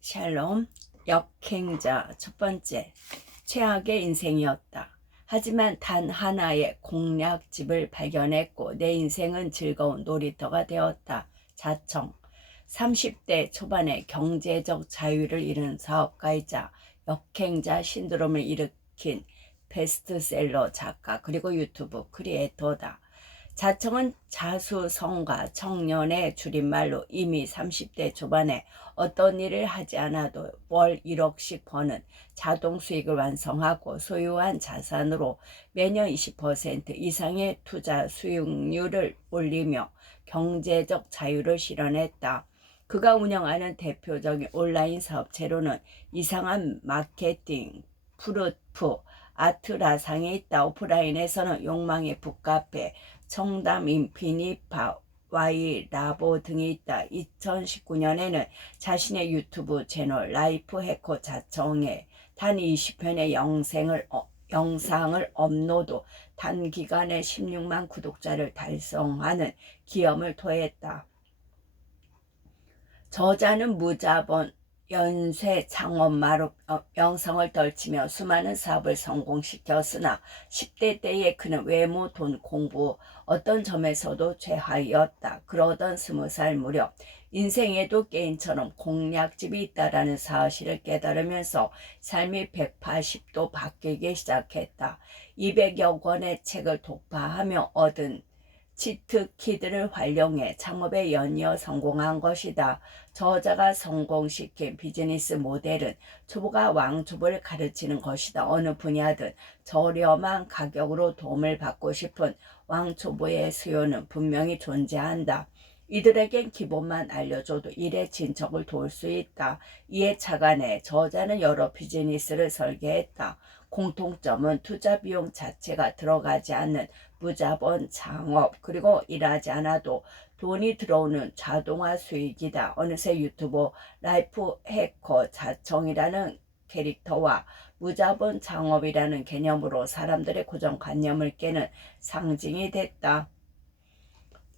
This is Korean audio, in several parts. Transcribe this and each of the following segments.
샬롬. 역행자. 첫 번째, 최악의 인생이었다. 하지만 단 하나의 공략집을 발견했고 내 인생은 즐거운 놀이터가 되었다. 자청. 30대 초반에 경제적 자유를 잃은 사업가이자 역행자 신드롬을 일으킨 베스트셀러 작가 그리고 유튜브 크리에이터다. 자청은 자수성가 청년의 줄임말로 이미 30대 초반에 어떤 일을 하지 않아도 월 1억씩 버는 자동 수익을 완성하고 소유한 자산으로 매년 20% 이상의 투자 수익률을 올리며 경제적 자유를 실현했다. 그가 운영하는 대표적인 온라인 사업체로는 이상한 마케팅, 프루프, 아트라상이 있다. 오프라인에서는 욕망의 북카페, 청담 인피니파, Y라보 등이 있다. 2019년에는 자신의 유튜브 채널 라이프 해커 자청에 단 20편의 영상을 업로드, 단기간에 16만 구독자를 달성하는 기염을 토했다. 저자는 무자본 연쇄 창업 영성을 떨치며 수많은 사업을 성공시켰으나 10대 때의 그는 외모, 돈, 공부 어떤 점에서도 최하위였다. 그러던 20살 무렵 인생에도 게임처럼 공략집이 있다라는 사실을 깨달으면서 삶이 180도 바뀌기 시작했다. 200여 권의 책을 독파하며 얻은 치트키들을 활용해 창업에 연이어 성공한 것이다. 저자가 성공시킨 비즈니스 모델은 초보가 왕초보를 가르치는 것이다. 어느 분야든 저렴한 가격으로 도움을 받고 싶은 왕초보의 수요는 분명히 존재한다. 이들에겐 기본만 알려줘도 일의 진척을 도울 수 있다. 이에 착안해 저자는 여러 비즈니스를 설계했다. 공통점은 투자 비용 자체가 들어가지 않는 무자본 창업, 그리고 일하지 않아도 돈이 들어오는 자동화 수익이다. 어느새 유튜브 라이프 해커 자청이라는 캐릭터와 무자본 창업이라는 개념으로 사람들의 고정관념을 깨는 상징이 됐다.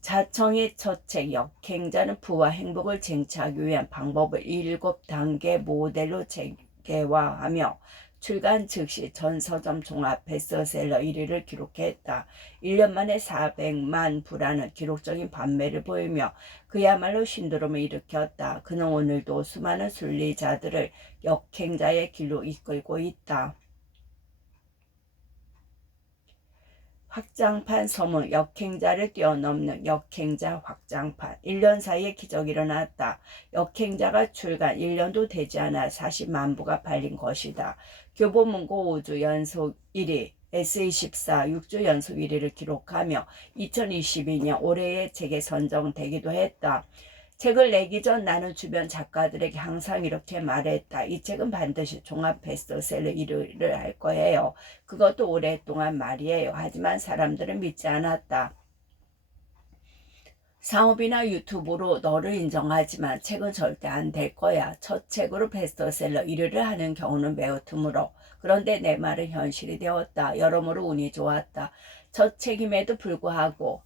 자청의 첫 책 역행자는 부와 행복을 쟁취하기 위한 방법을 7단계 모델로 체계화하며 출간 즉시 전 서점 종합 베스트셀러 1위를 기록했다. 1년 만에 400만 부라는 기록적인 판매를 보이며 그야말로 신드롬을 일으켰다. 그는 오늘도 수많은 순리자들을 역행자의 길로 이끌고 있다. 확장판 소문, 역행자를 뛰어넘는 역행자 확장판. 1년 사이에 기적이 일어났다. 역행자가 출간 1년도 되지 않아 40만 부가 팔린 것이다. 교보문고 5주 연속 1위, S24 6주 연속 1위를 기록하며 2022년 올해의 책에 선정되기도 했다. 책을 내기 전 나는 주변 작가들에게 항상 이렇게 말했다. 이 책은 반드시 종합 베스트셀러 1위를 할 거예요. 그것도 오랫동안 말이에요. 하지만 사람들은 믿지 않았다. 사업이나 유튜브로 너를 인정하지만 책은 절대 안 될 거야. 첫 책으로 베스트셀러 1위를 하는 경우는 매우 드물어. 그런데 내 말은 현실이 되었다. 여러모로 운이 좋았다. 첫 책임에도 불구하고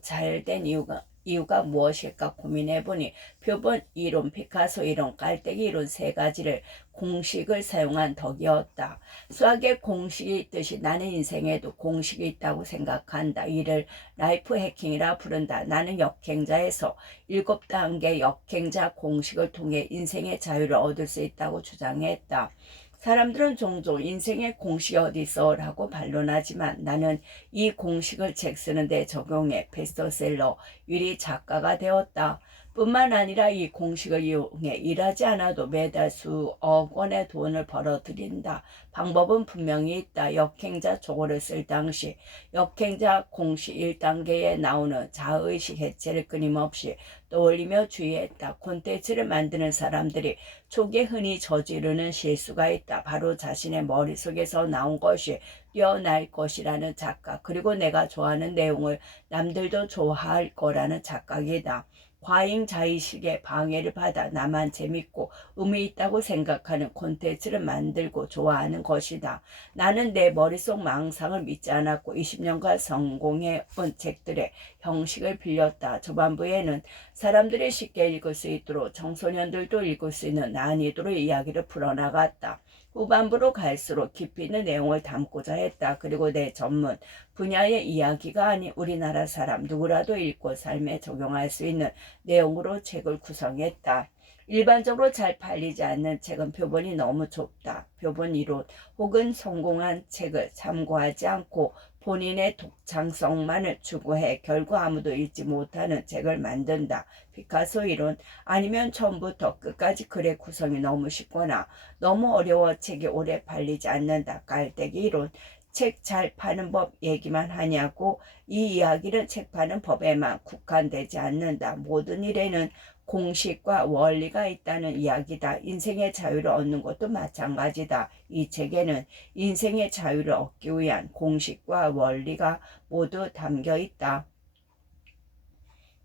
잘 된 이유가 무엇일까 고민해보니 표본 이론, 피카소 이론, 깔때기 이론 세 가지를 공식을 사용한 덕이었다. 수학에 공식이 있듯이 나는 인생에도 공식이 있다고 생각한다. 이를 라이프 해킹이라 부른다. 나는 역행자에서 7단계 역행자 공식을 통해 인생의 자유를 얻을 수 있다고 주장했다. 사람들은 종종 인생의 공식이 어디 있어? 라고 반론하지만 나는 이 공식을 책 쓰는데 적용해 베스트셀러 1위 작가가 되었다. 뿐만 아니라 이 공식을 이용해 일하지 않아도 매달 수억 원의 돈을 벌어들인다. 방법은 분명히 있다. 역행자 초고를 쓸 당시 역행자 공식 1단계에 나오는 자의식 해체를 끊임없이 떠올리며 주의했다. 콘텐츠를 만드는 사람들이 초기에 흔히 저지르는 실수가 있다. 바로 자신의 머릿속에서 나온 것이 뛰어날 것이라는 착각, 그리고 내가 좋아하는 내용을 남들도 좋아할 거라는 착각이다. 과잉 자의식에 방해를 받아 나만 재밌고 의미 있다고 생각하는 콘텐츠를 만들고 좋아하는 것이다. 나는 내 머릿속 망상을 믿지 않았고 20년간 성공해온 책들의 형식을 빌렸다. 초반부에는 사람들이 쉽게 읽을 수 있도록 청소년들도 읽을 수 있는 난이도로 이야기를 풀어나갔다. 후반부로 갈수록 깊이 있는 내용을 담고자 했다. 그리고 내 전문 분야의 이야기가 아닌 우리나라 사람 누구라도 읽고 삶에 적용할 수 있는 내용으로 책을 구성했다. 일반적으로 잘 팔리지 않는 책은 표본이 너무 좁다. 표본 이론 혹은 성공한 책을 참고하지 않고 본인의 독창성만을 추구해 결국 아무도 읽지 못하는 책을 만든다. 피카소 이론 아니면 처음부터 끝까지 글의 구성이 너무 쉽거나 너무 어려워 책이 오래 팔리지 않는다. 깔때기 이론 책 잘 파는 법 얘기만 하냐고 이 이야기는 책 파는 법에만 국한되지 않는다. 모든 일에는 공식과 원리가 있다는 이야기다. 인생의 자유를 얻는 것도 마찬가지다. 이 책에는 인생의 자유를 얻기 위한 공식과 원리가 모두 담겨 있다.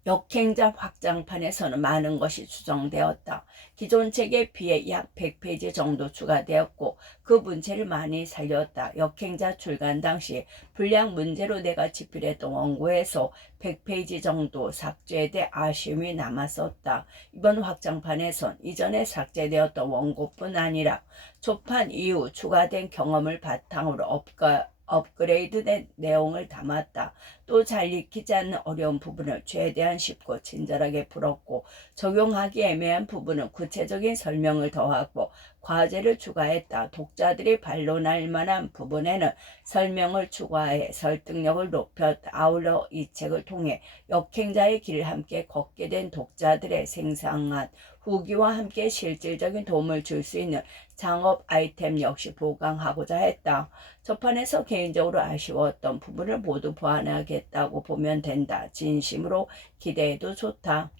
역행자 확장판에서는 많은 것이 수정되었다. 기존 책에 비해 약 100페이지 정도 추가되었고 그 문체를 많이 살렸다. 역행자 출간 당시 분량 문제로 내가 집필했던 원고에서 100페이지 정도 삭제돼 아쉬움이 남았었다. 이번 확장판에선 이전에 삭제되었던 원고뿐 아니라 초판 이후 추가된 경험을 바탕으로 업그레이드된 내용을 담았다. 또 잘 익히지 않는 어려운 부분을 최대한 쉽고 친절하게 풀었고 적용하기 애매한 부분은 구체적인 설명을 더하고 과제를 추가했다. 독자들이 반론할 만한 부분에는 설명을 추가해 설득력을 높였다. 아울러 이 책을 통해 역행자의 길을 함께 걷게 된 독자들의 생생한 후기와 함께 실질적인 도움을 줄 수 있는 창업 아이템 역시 보강하고자 했다. 초판에서 개인적으로 아쉬웠던 부분을 모두 보완하겠다고 보면 된다. 진심으로 기대해도 좋다.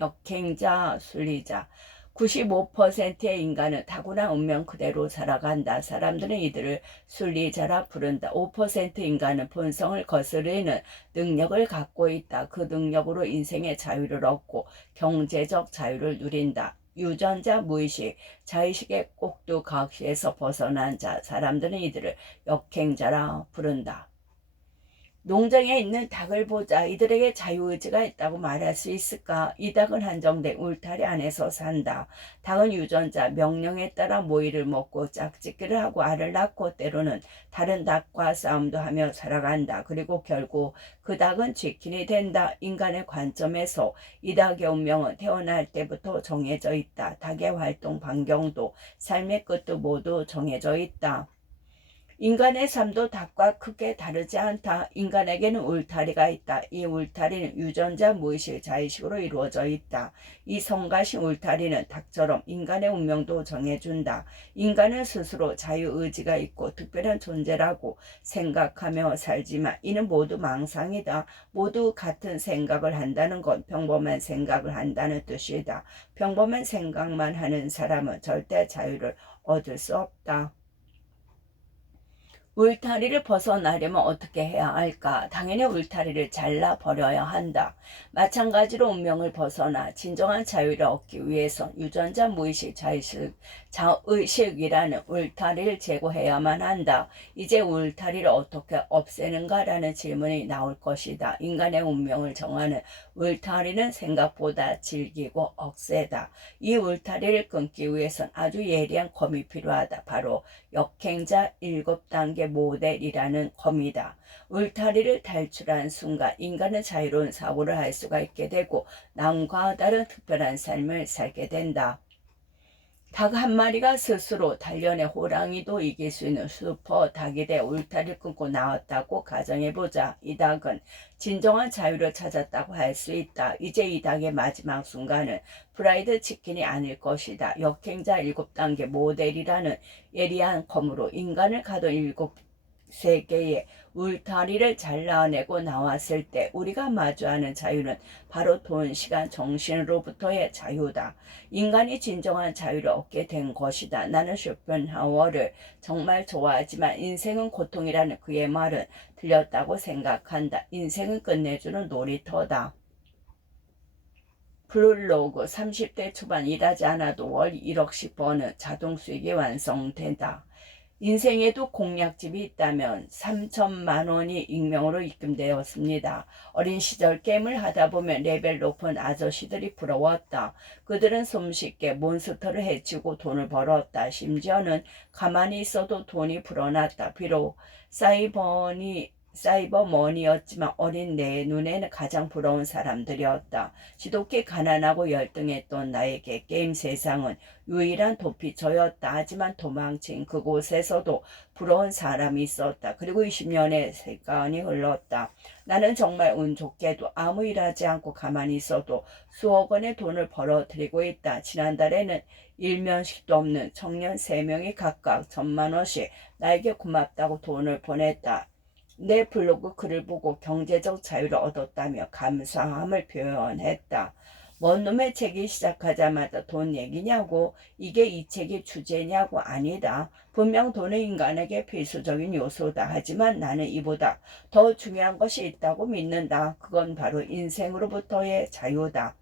역행자, 순리자 95%의 인간은 타고난 운명 그대로 살아간다. 사람들은 이들을 순리자라 부른다. 5% 인간은 본성을 거스르는 능력을 갖고 있다. 그 능력으로 인생의 자유를 얻고 경제적 자유를 누린다. 유전자 무의식, 자의식의 꼭두각시에서 벗어난 자, 사람들은 이들을 역행자라 부른다. 농장에 있는 닭을 보자. 이들에게 자유의지가 있다고 말할 수 있을까? 이 닭은 한정된 울타리 안에서 산다. 닭은 유전자 명령에 따라 모이를 먹고 짝짓기를 하고 알을 낳고 때로는 다른 닭과 싸움도 하며 살아간다. 그리고 결국 그 닭은 쥐킨이 된다. 인간의 관점에서 이 닭의 운명은 태어날 때부터 정해져 있다. 닭의 활동 반경도 삶의 끝도 모두 정해져 있다. 인간의 삶도 닭과 크게 다르지 않다. 인간에게는 울타리가 있다. 이 울타리는 유전자 무의식 자의식으로 이루어져 있다. 이 성가신 울타리는 닭처럼 인간의 운명도 정해준다. 인간은 스스로 자유의지가 있고 특별한 존재라고 생각하며 살지만 이는 모두 망상이다. 모두 같은 생각을 한다는 건 평범한 생각을 한다는 뜻이다. 평범한 생각만 하는 사람은 절대 자유를 얻을 수 없다. 울타리를 벗어나려면 어떻게 해야 할까? 당연히 울타리를 잘라버려야 한다. 마찬가지로 운명을 벗어나 진정한 자유를 얻기 위해선 유전자 무의식 자의식이라는 울타리를 제거해야만 한다. 이제 울타리를 어떻게 없애는가라는 질문이 나올 것이다. 인간의 운명을 정하는 울타리는 생각보다 질기고 억세다. 이 울타리를 끊기 위해선 아주 예리한 검이 필요하다. 바로 역행자 7단계 모델이라는 검이다. 울타리를 탈출한 순간 인간은 자유로운 사고를 할 수가 있게 되고 남과 다른 특별한 삶을 살게 된다. 닭 한 마리가 스스로 단련해 호랑이도 이길 수 있는 슈퍼 닭이 돼 울타리를 끊고 나왔다고 가정해보자. 이 닭은 진정한 자유를 찾았다고 할 수 있다. 이제 이 닭의 마지막 순간은 프라이드 치킨이 아닐 것이다. 역행자 7단계 모델이라는 예리한 검으로 인간을 가둔 7세계의 울타리를 잘라내고 나왔을 때 우리가 마주하는 자유는 바로 돈, 시간, 정신으로부터의 자유다. 인간이 진정한 자유를 얻게 된 것이다. 나는 쇼펜하워를 정말 좋아하지만 인생은 고통이라는 그의 말은 틀렸다고 생각한다. 인생은 끝내주는 놀이터다. 블로그 30대 초반 일하지 않아도 월 1억씩 버는 자동 수익이 완성된다. 인생에도 공략집이 있다면 3천만 원이 익명으로 입금되었습니다. 어린 시절 게임을 하다 보면 레벨 높은 아저씨들이 부러웠다. 그들은 손쉽게 몬스터를 해치고 돈을 벌었다. 심지어는 가만히 있어도 돈이 불어났다. 비록 사이버머니였지만 어린 내 눈에는 가장 부러운 사람들이었다. 지독히 가난하고 열등했던 나에게 게임 세상은 유일한 도피처였다. 하지만 도망친 그곳에서도 부러운 사람이 있었다. 그리고 20년의 시간이 흘렀다. 나는 정말 운 좋게도 아무 일하지 않고 가만히 있어도 수억 원의 돈을 벌어들이고 있다. 지난달에는 일면식도 없는 청년 3명이 각각 1,000만 원씩 나에게 고맙다고 돈을 보냈다. 내 블로그 글을 보고 경제적 자유를 얻었다며 감사함을 표현했다. 뭔 놈의 책이 시작하자마자 돈 얘기냐고, 이게 이 책의 주제냐고. 아니다. 분명 돈은 인간에게 필수적인 요소다. 하지만 나는 이보다 더 중요한 것이 있다고 믿는다. 그건 바로 인생으로부터의 자유다.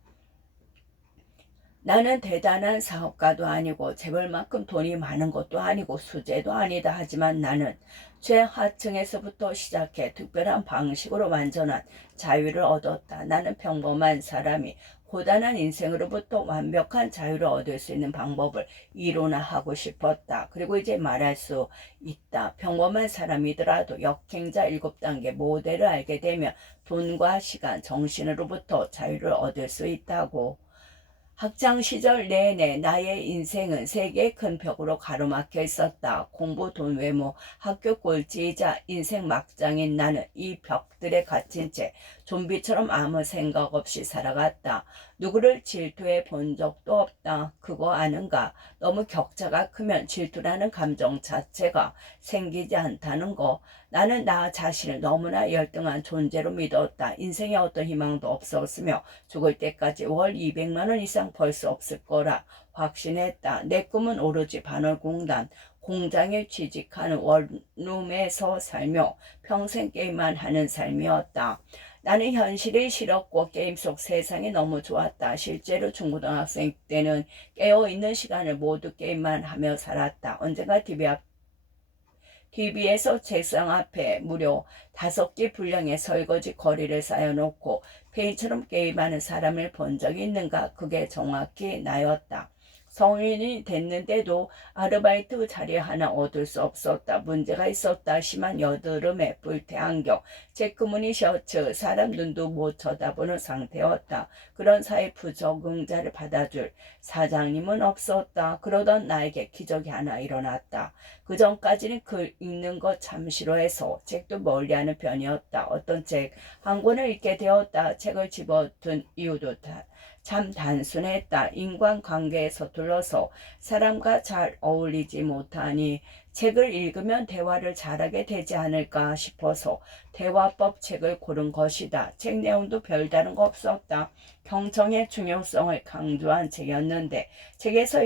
나는 대단한 사업가도 아니고 재벌만큼 돈이 많은 것도 아니고 수재도 아니다. 하지만 나는 최하층에서부터 시작해 특별한 방식으로 완전한 자유를 얻었다. 나는 평범한 사람이 고단한 인생으로부터 완벽한 자유를 얻을 수 있는 방법을 이론화하고 싶었다. 그리고 이제 말할 수 있다. 평범한 사람이더라도 역행자 7단계 모델을 알게 되면 돈과 시간, 정신으로부터 자유를 얻을 수 있다고. 학창 시절 내내 나의 인생은 3개의 큰 벽으로 가로막혀 있었다. 공부, 돈, 외모, 학교 꼴찌이자 인생 막장인 나는 이 벽들에 갇힌 채 좀비처럼 아무 생각 없이 살아갔다. 누구를 질투해 본 적도 없다. 그거 아는가? 너무 격차가 크면 질투라는 감정 자체가 생기지 않다는 거. 나는 나 자신을 너무나 열등한 존재로 믿었다. 인생에 어떤 희망도 없었으며 죽을 때까지 월 200만 원 이상 벌 수 없을 거라 확신했다. 내 꿈은 오로지 반월공단 공장에 취직하는 원룸에서 살며 평생 게임만 하는 삶이었다. 나는 현실이 싫었고 게임 속 세상이 너무 좋았다. 실제로 중고등학생 때는 깨어있는 시간을 모두 게임만 하며 살았다. 언젠가 TV에서 책상 앞에 무려 5개 분량의 설거지 거리를 쌓여놓고 페인처럼 게임하는 사람을 본 적이 있는가? 그게 정확히 나였다. 성인이 됐는데도 아르바이트 자리 하나 얻을 수 없었다. 문제가 있었다. 심한 여드름에 불태안경, 체크무늬 셔츠, 사람 눈도 못 쳐다보는 상태였다. 그런 사회 부적응자를 받아줄 사장님은 없었다. 그러던 나에게 기적이 하나 일어났다. 그 전까지는 글 읽는 거 참 싫어해서 책도 멀리하는 편이었다. 어떤 책 한 권을 읽게 되었다. 책을 집어든 이유도 참 단순했다. 인간관계에 서툴러서 사람과 잘 어울리지 못하니 책을 읽으면 대화를 잘하게 되지 않을까 싶어서 대화법 책을 고른 것이다. 책 내용도 별다른 거 없었다. 경청의 중요성을 강조한 책이었는데 책에서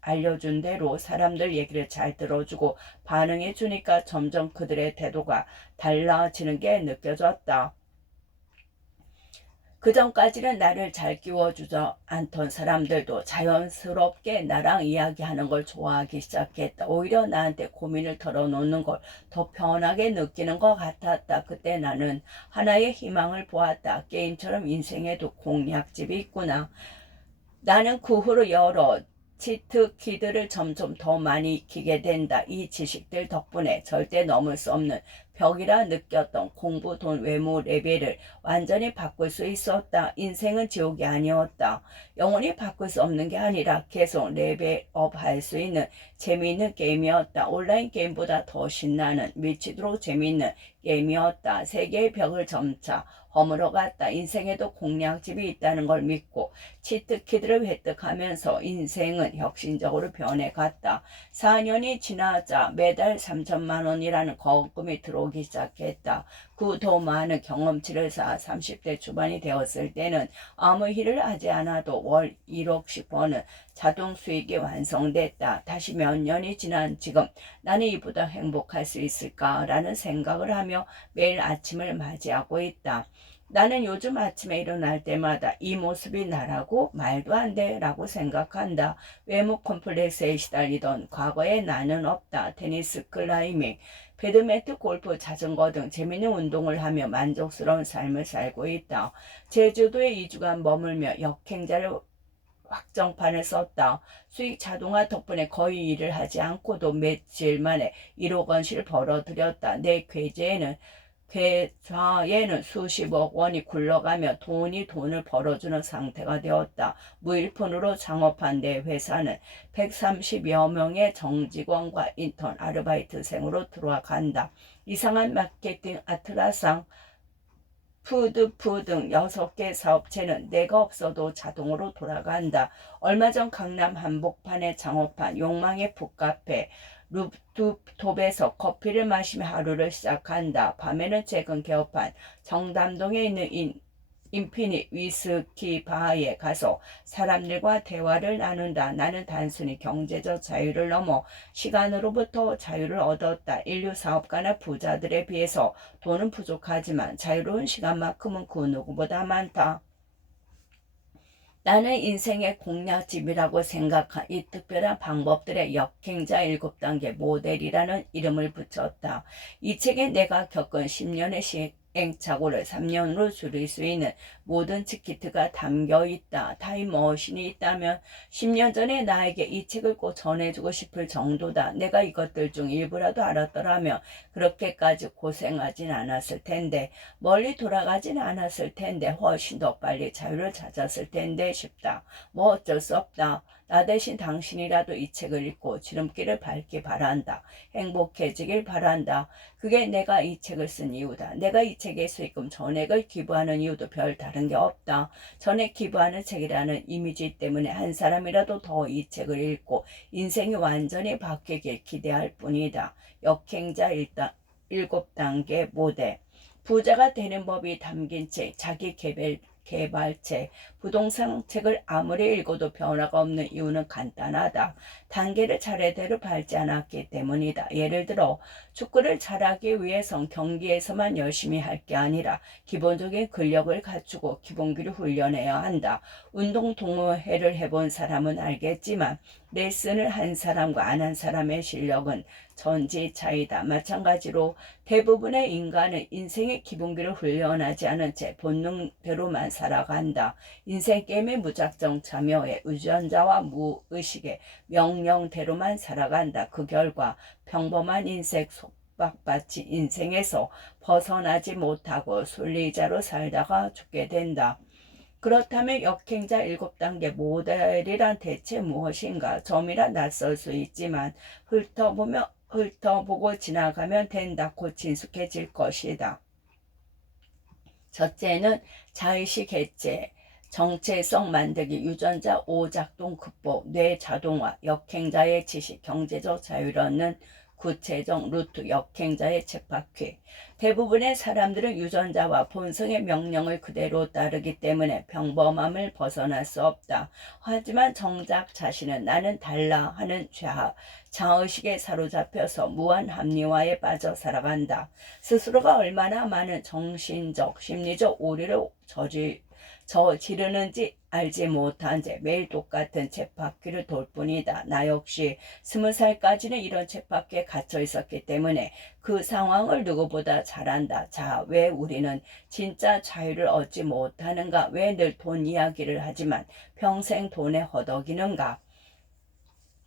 알려준 대로 사람들 얘기를 잘 들어주고 반응해 주니까 점점 그들의 태도가 달라지는 게 느껴졌다. 그 전까지는 나를 잘 끼워주지 않던 사람들도 자연스럽게 나랑 이야기하는 걸 좋아하기 시작했다. 오히려 나한테 고민을 털어놓는 걸 더 편하게 느끼는 것 같았다. 그때 나는 하나의 희망을 보았다. 게임처럼 인생에도 공략집이 있구나. 나는 그 후로 여러 치트키들을 점점 더 많이 익히게 된다. 이 지식들 덕분에 절대 넘을 수 없는 벽이라 느꼈던 공부, 돈, 외모 레벨을 완전히 바꿀 수 있었다. 인생은 지옥이 아니었다. 영원히 바꿀 수 없는 게 아니라 계속 레벨업 할 수 있는 재미있는 게임이었다. 온라인 게임보다 더 신나는 미치도록 재미있는 게임이었다. 세계의 벽을 점차 허물어갔다. 인생에도 공략집이 있다는 걸 믿고 치트키들을 획득하면서 인생은 혁신적으로 변해갔다. 4년이 지나자 매달 3천만 원이라는 거금이 들어오기 시작했다. 그 더 많은 경험치를 쌓아 30대 초반이 되었을 때는 아무 일을 하지 않아도 월 1억씩 버는 자동 수익이 완성됐다. 다시 몇 년이 지난 지금 나는 이보다 행복할 수 있을까라는 생각을 하며 매일 아침을 맞이하고 있다. 나는 요즘 아침에 일어날 때마다 이 모습이 나라고 말도 안 돼 라고 생각한다. 외모 컴플렉스에 시달리던 과거의 나는 없다. 테니스, 클라이밍, 배드민턴, 골프, 자전거 등 재미있는 운동을 하며 만족스러운 삶을 살고 있다. 제주도에 2주간 머물며 역행자를 확정판을 썼다. 수익 자동화 덕분에 거의 일을 하지 않고도 며칠 만에 1억 원씩 벌어들였다. 내 계좌에는 수십억 원이 굴러가며 돈을 벌어주는 상태가 되었다. 무일푼으로 창업한 내 회사는 130여 명의 정직원과 인턴, 아르바이트생으로 들어간다. 이상한 마케팅 아트라상 푸드푸 등 6개 사업체는 내가 없어도 자동으로 돌아간다. 얼마 전 강남 한복판에 창업한 욕망의 북카페 루프톱에서 커피를 마시며 하루를 시작한다. 밤에는 최근 개업한 정담동에 있는 인피니 위스키 바에 가서 사람들과 대화를 나눈다. 나는 단순히 경제적 자유를 넘어 시간으로부터 자유를 얻었다. 인류 사업가나 부자들에 비해서 돈은 부족하지만 자유로운 시간만큼은 그 누구보다 많다. 나는 인생의 공략집이라고 생각한 이 특별한 방법들의 역행자 7단계 모델이라는 이름을 붙였다. 이 책에 내가 겪은 10년의 시행착오를 3년으로 줄일 수 있는 모든 치키트가 담겨 있다. 타임머신이 있다면 10년 전에 나에게 이 책을 꼭 전해주고 싶을 정도다. 내가 이것들 중 일부라도 알았더라면 그렇게까지 고생하진 않았을 텐데, 멀리 돌아가진 않았을 텐데, 훨씬 더 빨리 자유를 찾았을 텐데 싶다. 뭐 어쩔 수 없다. 나 대신 당신이라도 이 책을 읽고 지름길을 밟기 바란다. 행복해지길 바란다. 그게 내가 이 책을 쓴 이유다. 내가 이 책의 수익금 전액을 기부하는 이유도 별 다른 게 없다. 전액 기부하는 책이라는 이미지 때문에 한 사람이라도 더 이 책을 읽고 인생이 완전히 바뀌길 기대할 뿐이다. 역행자 7단계 모델. 부자가 되는 법이 담긴 책, 자기 개발책, 부동산 책을 아무리 읽어도 변화가 없는 이유는 간단하다. 단계를 차례대로 밟지 않았기 때문이다. 예를 들어 축구를 잘하기 위해선 경기에서만 열심히 할 게 아니라 기본적인 근력을 갖추고 기본기를 훈련해야 한다. 운동 동호회를 해본 사람은 알겠지만 레슨을 한 사람과 안 한 사람의 실력은 천지 차이다. 마찬가지로 대부분의 인간은 인생의 기본기를 훈련하지 않은 채 본능대로만 살아간다. 인생 게임에 무작정 참여해 유전자와 무의식의 명령대로만 살아간다. 그 결과 평범한 인생 속박받친 인생에서 벗어나지 못하고 순리자로 살다가 죽게 된다. 그렇다면 역행자 7단계 모델이란 대체 무엇인가? 점이라 낯설 수 있지만 훑어보고 지나가면 된다. 곧 친숙해질 것이다. 첫째는 자의식 해체, 정체성 만들기, 유전자 오작동 극복, 뇌 자동화, 역행자의 지식, 경제적 자유를 얻는 구체적 루트, 역행자의 쳇바퀴. 대부분의 사람들은 유전자와 본성의 명령을 그대로 따르기 때문에 평범함을 벗어날 수 없다. 하지만 정작 자신은 나는 달라 하는 자의식에 사로잡혀서 무한 합리화에 빠져 살아간다. 스스로가 얼마나 많은 정신적, 심리적 오류를 저지르는지 알지 못한 채 매일 똑같은 쳇바퀴를 돌 뿐이다. 나 역시 20살까지는 이런 쳇바퀴에 갇혀 있었기 때문에 그 상황을 누구보다 잘 안다. 자, 왜 우리는 진짜 자유를 얻지 못하는가? 왜 늘 돈 이야기를 하지만 평생 돈에 허덕이는가?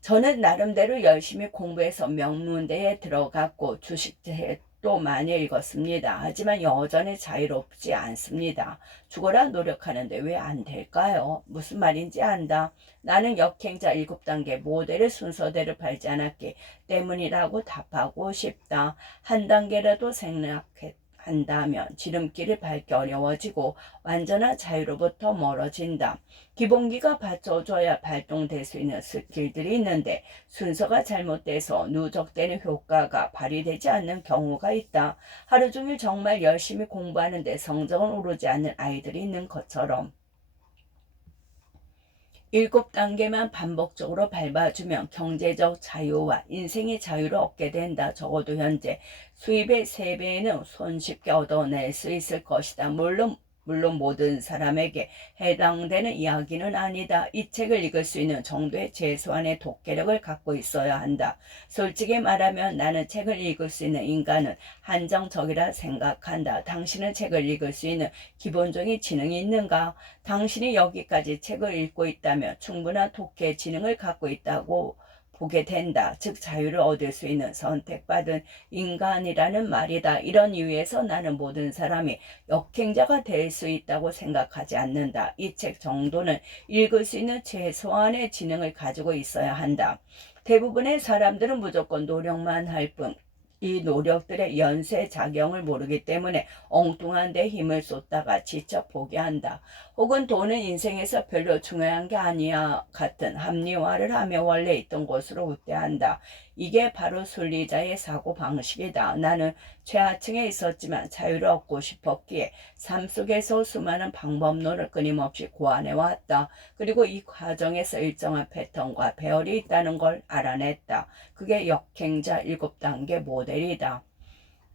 저는 나름대로 열심히 공부해서 명문대에 들어갔고 주식책도 많이 읽었습니다. 하지만 여전히 자유롭지 않습니다. 죽어라 노력하는데 왜 안 될까요? 무슨 말인지 안다. 나는 역행자 7단계 모델의 순서대로 밟지 않았기 때문이라고 답하고 싶다. 한 단계라도 한다면 지름길을 밟기 어려워지고 완전한 자유로부터 멀어진다. 기본기가 받쳐줘야 발동될 수 있는 스킬들이 있는데 순서가 잘못돼서 누적되는 효과가 발휘되지 않는 경우가 있다. 하루 종일 정말 열심히 공부하는데 성적은 오르지 않는 아이들이 있는 것처럼. 7단계만 반복적으로 밟아주면 경제적 자유와 인생의 자유를 얻게 된다. 적어도 현재 수입의 3배는 손쉽게 얻어낼 수 있을 것이다. 물론 물론 모든 사람에게 해당되는 이야기는 아니다. 이 책을 읽을 수 있는 정도의 최소한의 독해력을 갖고 있어야 한다. 솔직히 말하면 나는 책을 읽을 수 있는 인간은 한정적이라 생각한다. 당신은 책을 읽을 수 있는 기본적인 지능이 있는가? 당신이 여기까지 책을 읽고 있다면 충분한 독해 지능을 갖고 있다고 보게 된다. 즉 자유를 얻을 수 있는 선택받은 인간이라는 말이다. 이런 이유에서 나는 모든 사람이 역행자가 될 수 있다고 생각하지 않는다. 이 책 정도는 읽을 수 있는 최소한의 지능을 가지고 있어야 한다. 대부분의 사람들은 무조건 노력만 할 뿐, 이 노력들의 연쇄작용을 모르기 때문에 엉뚱한 데 힘을 쏟다가 지쳐 포기한다. 혹은 돈은 인생에서 별로 중요한 게 아니야 같은 합리화를 하며 원래 있던 곳으로 후퇴한다. 이게 바로 순리자의 사고방식이다. 나는 최하층에 있었지만 자유를 얻고 싶었기에 삶 속에서 수많은 방법론을 끊임없이 고안해왔다. 그리고 이 과정에서 일정한 패턴과 배열이 있다는 걸 알아냈다. 그게 역행자 7단계 모델이다.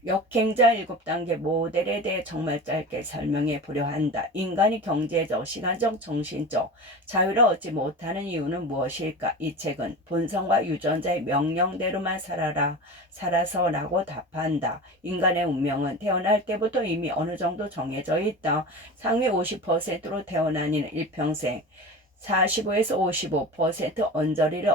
역행자 7단계 모델에 대해 정말 짧게 설명해 보려 한다. 인간이 경제적, 시간적, 정신적 자유를 얻지 못하는 이유는 무엇일까? 이 책은 본성과 유전자의 명령대로만 살아서라고 답한다. 인간의 운명은 태어날 때부터 이미 어느 정도 정해져 있다. 상위 50%로 태어난 이는 일평생 45에서 55% 언저리를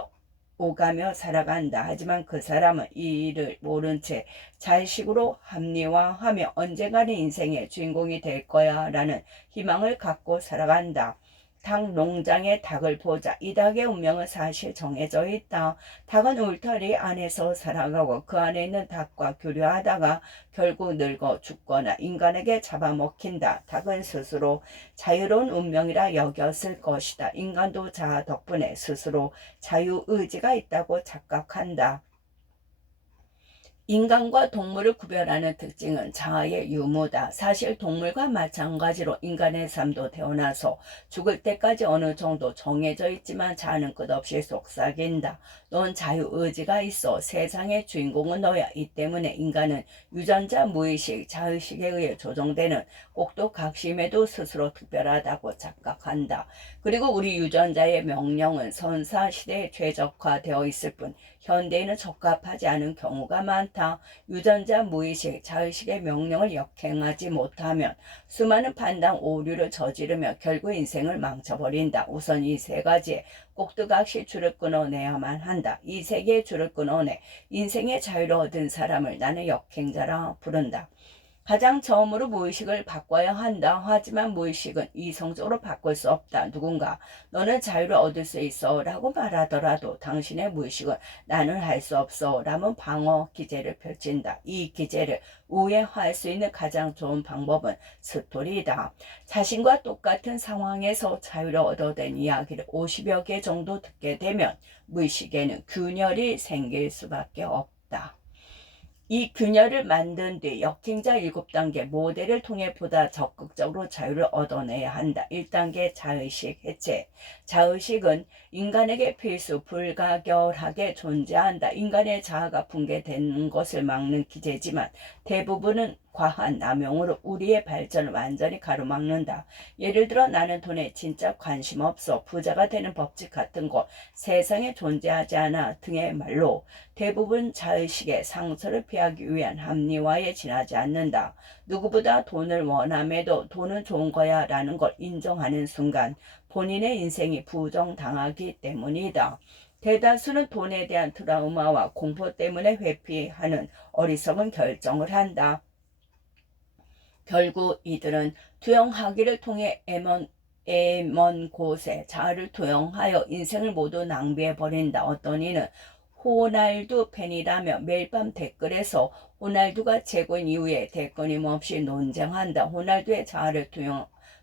오가며 살아간다. 하지만 그 사람은 이를 모른 채 자의식으로 합리화하며 언젠가는 인생의 주인공이 될 거야 라는 희망을 갖고 살아간다. 닭 농장의 닭을 보자. 이 닭의 운명은 사실 정해져 있다. 닭은 울타리 안에서 살아가고 그 안에 있는 닭과 교류하다가 결국 늙어 죽거나 인간에게 잡아먹힌다. 닭은 스스로 자유로운 운명이라 여겼을 것이다. 인간도 자아 덕분에 스스로 자유의지가 있다고 착각한다. 인간과 동물을 구별하는 특징은 자아의 유무다. 사실 동물과 마찬가지로 인간의 삶도 태어나서 죽을 때까지 어느 정도 정해져 있지만 자아는 끝없이 속삭인다. 넌 자유의지가 있어. 세상의 주인공은 너야. 이 때문에 인간은 유전자, 무의식, 자의식에 의해 조정되는 꼭두각심에도 스스로 특별하다고 착각한다. 그리고 우리 유전자의 명령은 선사시대에 최적화되어 있을 뿐 현대에는 적합하지 않은 경우가 많다. 유전자, 무의식, 자의식의 명령을 역행하지 못하면 수많은 판단 오류를 저지르며 결국 인생을 망쳐버린다. 우선 이 세 가지에 꼭두각시 줄을 끊어내야만 한다. 이 세 개의 줄을 끊어내 인생의 자유를 얻은 사람을 나는 역행자라 부른다. 가장 처음으로 무의식을 바꿔야 한다. 하지만 무의식은 이성적으로 바꿀 수 없다. 누군가 너는 자유를 얻을 수 있어 라고 말하더라도 당신의 무의식은 나는 할 수 없어 라면 방어 기제를 펼친다. 이 기제를 우회할 수 있는 가장 좋은 방법은 스토리이다. 자신과 똑같은 상황에서 자유를 얻어낸 이야기를 50여 개 정도 듣게 되면 무의식에는 균열이 생길 수밖에 없다. 이 균열을 만든 뒤 역행자 7단계 모델을 통해 보다 적극적으로 자유를 얻어내야 한다. 1단계 자의식 해체. 자의식은 인간에게 필수 불가결하게 존재한다. 인간의 자아가 붕괴되는 것을 막는 기제지만 대부분은 과한 남용으로 우리의 발전을 완전히 가로막는다. 예를 들어 나는 돈에 진짜 관심 없어. 부자가 되는 법칙 같은 거 세상에 존재하지 않아 등의 말로 대부분 자의식의 상처를 피하기 위한 합리화에 지나지 않는다. 누구보다 돈을 원함에도 돈은 좋은 거야 라는 걸 인정하는 순간 본인의 인생이 부정당하기 때문이다. 대다수는 돈에 대한 트라우마와 공포 때문에 회피하는 어리석은 결정을 한다. 결국 이들은 투영하기를 통해 먼 곳에 자아를 투영하여 인생을 모두 낭비해버린다. 어떤 이는 호날두 팬이라며 매일 밤 댓글에서 호날두가 최고인 이후에 끊임없이 논쟁한다. 호날두의 자아를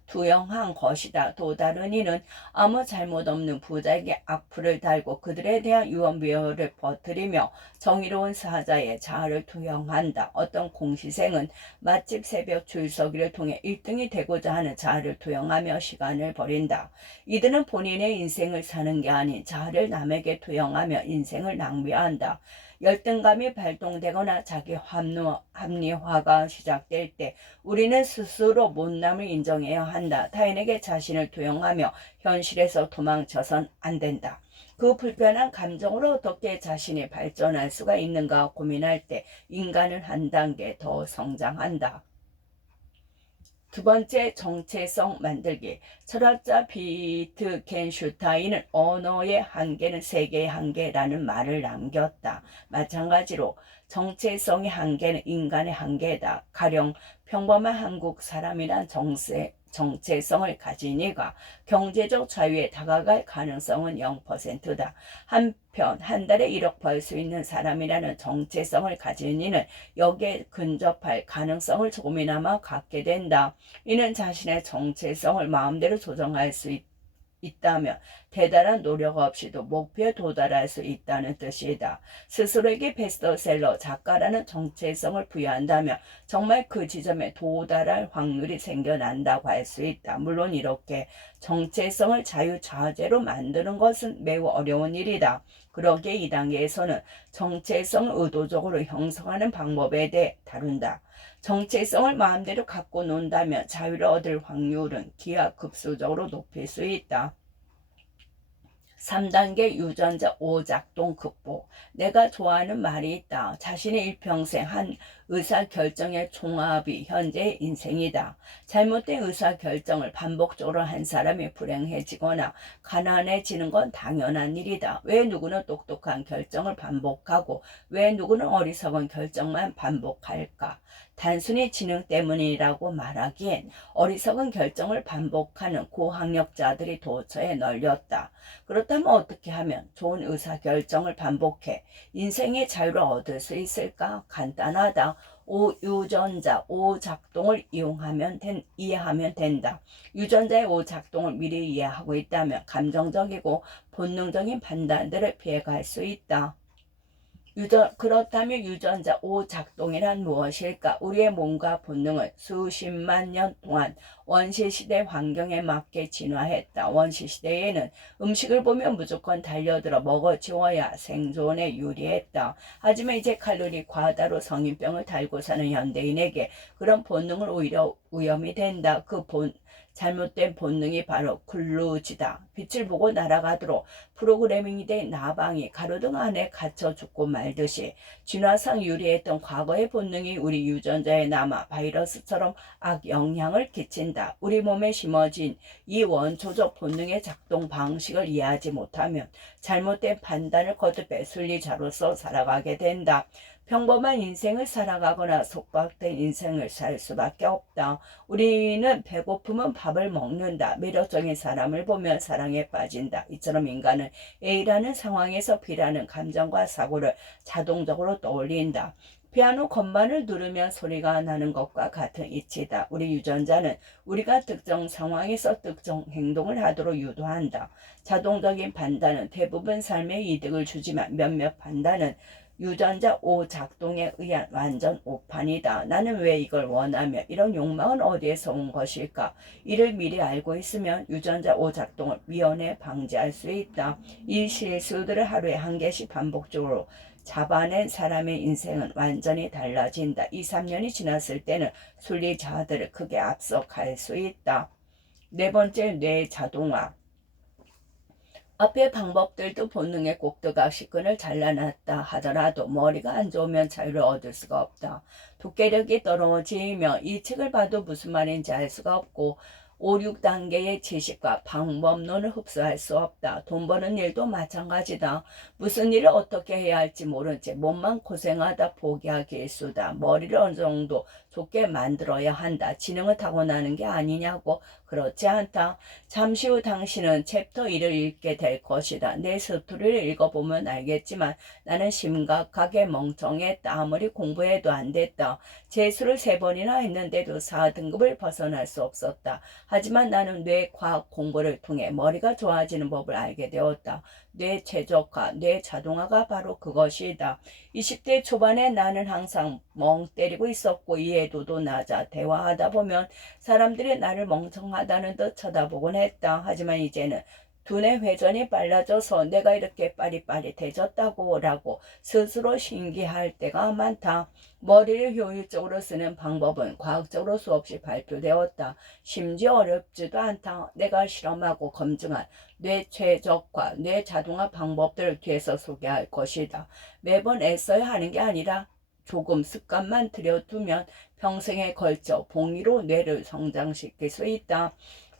투영한 것이다. 또 다른 이는 아무 잘못 없는 부자에게 악플을 달고 그들에 대한 유언비어를 퍼뜨리며 정의로운 사자의 자아를 투영한다. 어떤 공시생은 맛집 새벽 줄서기를 통해 1등이 되고자 하는 자아를 투영하며 시간을 버린다. 이들은 본인의 인생을 사는 게 아닌 자아를 남에게 투영하며 인생을 낭비한다. 열등감이 발동되거나 자기 합리화가 시작될 때 우리는 스스로 못남을 인정해야 한다. 타인에게 자신을 투영하며 현실에서 도망쳐선 안 된다. 그 불편한 감정으로 어떻게 자신이 발전할 수가 있는가 고민할 때 인간은 한 단계 더 성장한다. 두 번째, 정체성 만들기. 철학자 비트겐슈타인은 언어의 한계는 세계의 한계라는 말을 남겼다. 마찬가지로 정체성의 한계는 인간의 한계다. 가령 평범한 한국 사람이란 정체성을 가진 이가 경제적 자유에 다가갈 가능성은 0%다. 한편 한 달에 1억 벌 수 있는 사람이라는 정체성을 가진 이는 여기에 근접할 가능성을 조금이나마 갖게 된다. 이는 자신의 정체성을 마음대로 조정할 수 있다면 대단한 노력 없이도 목표에 도달할 수 있다는 뜻이다. 스스로에게 베스트셀러 작가라는 정체성을 부여한다면 정말 그 지점에 도달할 확률이 생겨난다고 할 수 있다. 물론 이렇게 정체성을 자유자재로 만드는 것은 매우 어려운 일이다. 그러기에 이 단계에서는 정체성을 의도적으로 형성하는 방법에 대해 다룬다. 정체성을 마음대로 갖고 논다면 자유를 얻을 확률은 기하급수적으로 높일 수 있다. 3단계 유전자 오작동 극복. 내가 좋아하는 말이 있다. 자신의 일평생 한 의사결정의 종합이 현재의 인생이다. 잘못된 의사결정을 반복적으로 한 사람이 불행해지거나 가난해지는 건 당연한 일이다. 왜 누구는 똑똑한 결정을 반복하고 왜 누구는 어리석은 결정만 반복할까? 단순히 지능 때문이라고 말하기엔 어리석은 결정을 반복하는 고학력자들이 도처에 널렸다. 그렇다면 어떻게 하면 좋은 의사결정을 반복해 인생의 자유를 얻을 수 있을까? 간단하다. 오유전자 오작동을 이해하면 된다. 유전자의 오작동을 미리 이해하고 있다면 감정적이고 본능적인 판단들을 피해갈 수 있다. 그렇다면 유전자 오작동이란 무엇일까? 우리의 몸과 본능은 수십만 년 동안 원시시대 환경에 맞게 진화했다. 원시시대에는 음식을 보면 무조건 달려들어 먹어치워야 생존에 유리했다. 하지만 이제 칼로리 과다로 성인병을 달고 사는 현대인에게 그런 본능은 오히려 위험이 된다. 잘못된 본능이 바로 글루지다. 빛을 보고 날아가도록 프로그래밍이 된 나방이 가로등 안에 갇혀 죽고 말듯이 진화상 유리했던 과거의 본능이 우리 유전자에 남아 바이러스처럼 악영향을 끼친다. 우리 몸에 심어진 이 원초적 본능의 작동 방식을 이해하지 못하면 잘못된 판단을 거듭해 순리자로서 살아가게 된다. 평범한 인생을 살아가거나 속박된 인생을 살 수밖에 없다. 우리는 배고프면 밥을 먹는다. 매력적인 사람을 보면 사랑에 빠진다. 이처럼 인간은 A라는 상황에서 B라는 감정과 사고를 자동적으로 떠올린다. 피아노 건반을 누르면 소리가 나는 것과 같은 이치다. 우리 유전자는 우리가 특정 상황에서 특정 행동을 하도록 유도한다. 자동적인 판단은 대부분 삶에 이득을 주지만 몇몇 판단은 유전자 오작동에 의한 완전 오판이다. 나는 왜 이걸 원하며 이런 욕망은 어디에서 온 것일까? 이를 미리 알고 있으면 유전자 오작동을 미연에 방지할 수 있다. 이 실수들을 하루에 한 개씩 반복적으로 잡아낸 사람의 인생은 완전히 달라진다. 2, 3년이 지났을 때는 순리자들을 크게 앞서 갈 수 있다. 네 번째, 뇌 자동화. 앞의 방법들도 본능에 꼭 들어가 식근을 잘라놨다 하더라도 머리가 안 좋으면 자유를 얻을 수가 없다. 독해력이 떨어지며 이 책을 봐도 무슨 말인지 알 수가 없고 5, 6단계의 지식과 방법론을 흡수할 수 없다. 돈 버는 일도 마찬가지다. 무슨 일을 어떻게 해야 할지 모른 채 몸만 고생하다 포기하기 일수다. 머리를 어느 정도 좋게 만들어야 한다. 지능을 타고나는 게 아니냐고. 그렇지 않다. 잠시 후 당신은 챕터 1을 읽게 될 것이다. 내 스토리를 읽어보면 알겠지만 나는 심각하게 멍청했다. 아무리 공부해도 안 됐다. 재수를 3번이나 했는데도 4등급을 벗어날 수 없었다. 하지만 나는 뇌과학 공부를 통해 머리가 좋아지는 법을 알게 되었다. 뇌 최적화, 뇌 자동화가 바로 그것이다. 20대 초반에 나는 항상 멍 때리고 있었고 이해도도 낮아. 대화하다 보면 사람들이 나를 멍청하다는 듯 쳐다보곤 했다. 하지만 이제는 두뇌 회전이 빨라져서 내가 이렇게 빠릿빠릿해졌다고 라고 스스로 신기할 때가 많다. 머리를 효율적으로 쓰는 방법은 과학적으로 수없이 발표되었다. 심지어 어렵지도 않다. 내가 실험하고 검증한 뇌 최적화, 뇌 자동화 방법들을 뒤에서 소개할 것이다. 매번 애써야 하는 게 아니라 조금 습관만 들여두면 평생에 걸쳐 봉이로 뇌를 성장시킬 수 있다.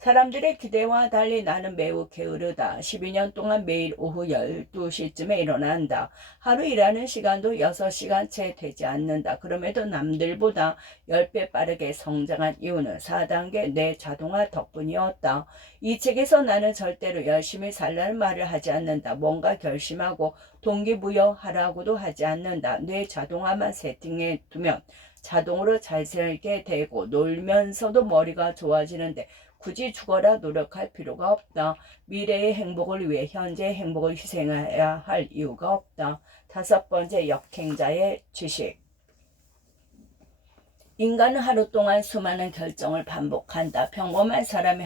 사람들의 기대와 달리 나는 매우 게으르다. 12년 동안 매일 오후 12시쯤에 일어난다. 하루 일하는 시간도 6시간 채 되지 않는다. 그럼에도 남들보다 10배 빠르게 성장한 이유는 4단계 뇌 자동화 덕분이었다. 이 책에서 나는 절대로 열심히 살라는 말을 하지 않는다. 뭔가 결심하고 동기부여하라고도 하지 않는다. 뇌 자동화만 세팅해 두면 자동으로 잘 살게 되고 놀면서도 머리가 좋아지는데 굳이 죽어라 노력할 필요가 없다. 미래의 행복을 위해 현재의 행복을 희생해야 할 이유가 없다. 5번째, 역행자의 지식. 인간은 하루 동안 수많은 결정을 반복한다. 평범한 사람이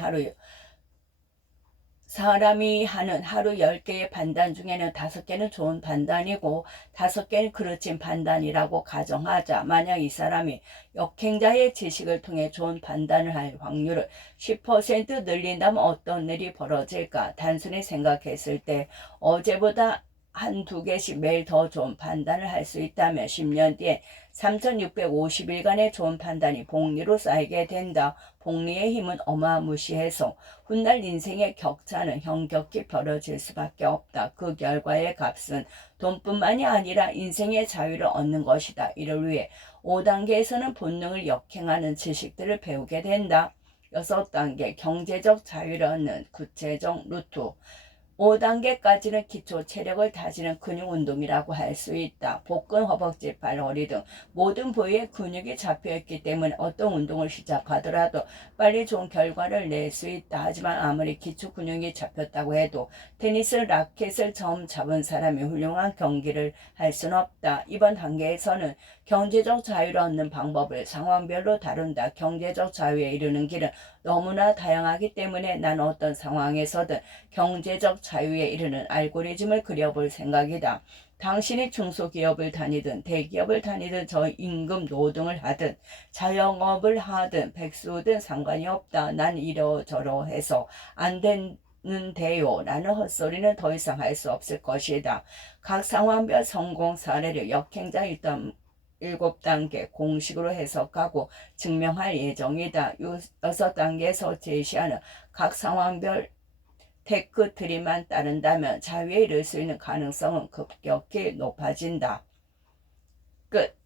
하는 하루 10개의 판단 중에는 5개는 좋은 판단이고 5개는 그르친 판단이라고 가정하자. 만약 이 사람이 역행자의 지식을 통해 좋은 판단을 할 확률을 10% 늘린다면 어떤 일이 벌어질까? 단순히 생각했을 때 어제보다 한두 개씩 매일 더 좋은 판단을 할 수 있다면 10년 뒤에 3650일간의 좋은 판단이 복리로 쌓이게 된다. 복리의 힘은 어마무시해서 훗날 인생의 격차는 형격히 벌어질 수밖에 없다. 그 결과의 값은 돈뿐만이 아니라 인생의 자유를 얻는 것이다. 이를 위해 5단계에서는 본능을 역행하는 지식들을 배우게 된다. 6단계 경제적 자유를 얻는 구체적 루트. 5단계까지는 기초 체력을 다지는 근육 운동이라고 할 수 있다. 복근, 허벅지, 발, 허리 등 모든 부위에 근육이 잡혀있기 때문에 어떤 운동을 시작하더라도 빨리 좋은 결과를 낼 수 있다. 하지만 아무리 기초 근육이 잡혔다고 해도 테니스 라켓을 처음 잡은 사람이 훌륭한 경기를 할 수는 없다. 이번 단계에서는 경제적 자유를 얻는 방법을 상황별로 다룬다. 경제적 자유에 이르는 길은 너무나 다양하기 때문에 난 어떤 상황에서든 경제적 자유에 이르는 알고리즘을 그려볼 생각이다. 당신이 중소기업을 다니든 대기업을 다니든 저임금 노동을 하든 자영업을 하든 백수든 상관이 없다. 난 이러저러해서 안 되는데요 라는 헛소리는 더 이상 할 수 없을 것이다. 각 상황별 성공 사례를 역행자 7단계 공식으로 해석하고 증명할 예정이다. 6단계에서 제시하는 각 상황별 테크트리만 따른다면 자유에 이를 수 있는 가능성은 급격히 높아진다. 끝.